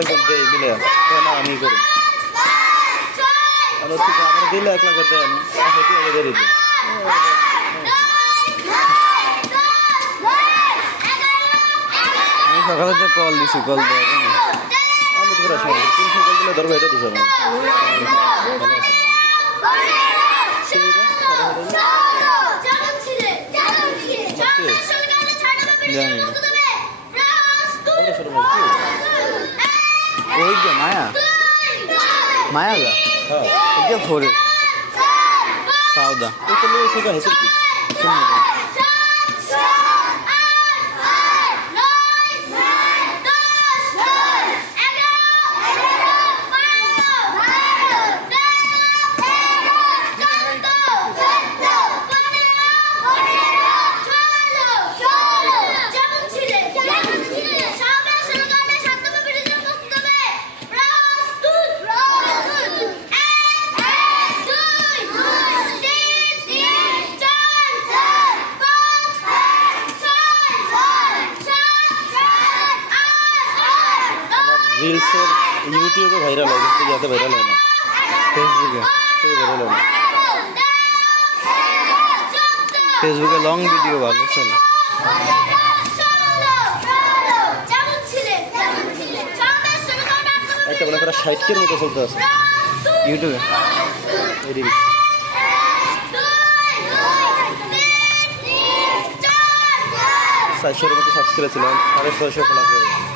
আরেকজন দেই মিলে না আমি করি আর হচ্ছে আমার দিলে 1 লাখ দেন সেটি আগে দিয়ে দিবেন আমি সকালে তো কল দিছি কল দেওয়া আমি তো আসলে 300 কল দিলে ধরবো এটা দিছ না জানি ওই যে মায়া মায়া গা হ্যাঁ ওই যে ফোরে সাউদা তো তুমি সেটা হেসে কি রিলসের ইউটিউবে ভাইরাল হয় কিন্তু যাতে ভাইরাল হয় না ফেসবুকে ভাইরাল হয় না ফেসবুকে লং ভিডিও ভালো চলে একটা বলে প্রায় 60 মতো চলতে আছে ইউটিউবে এই রিলস 400 মতো সাবস্ক্রাইব ছিল 650 প্লাস হয়ে গেছে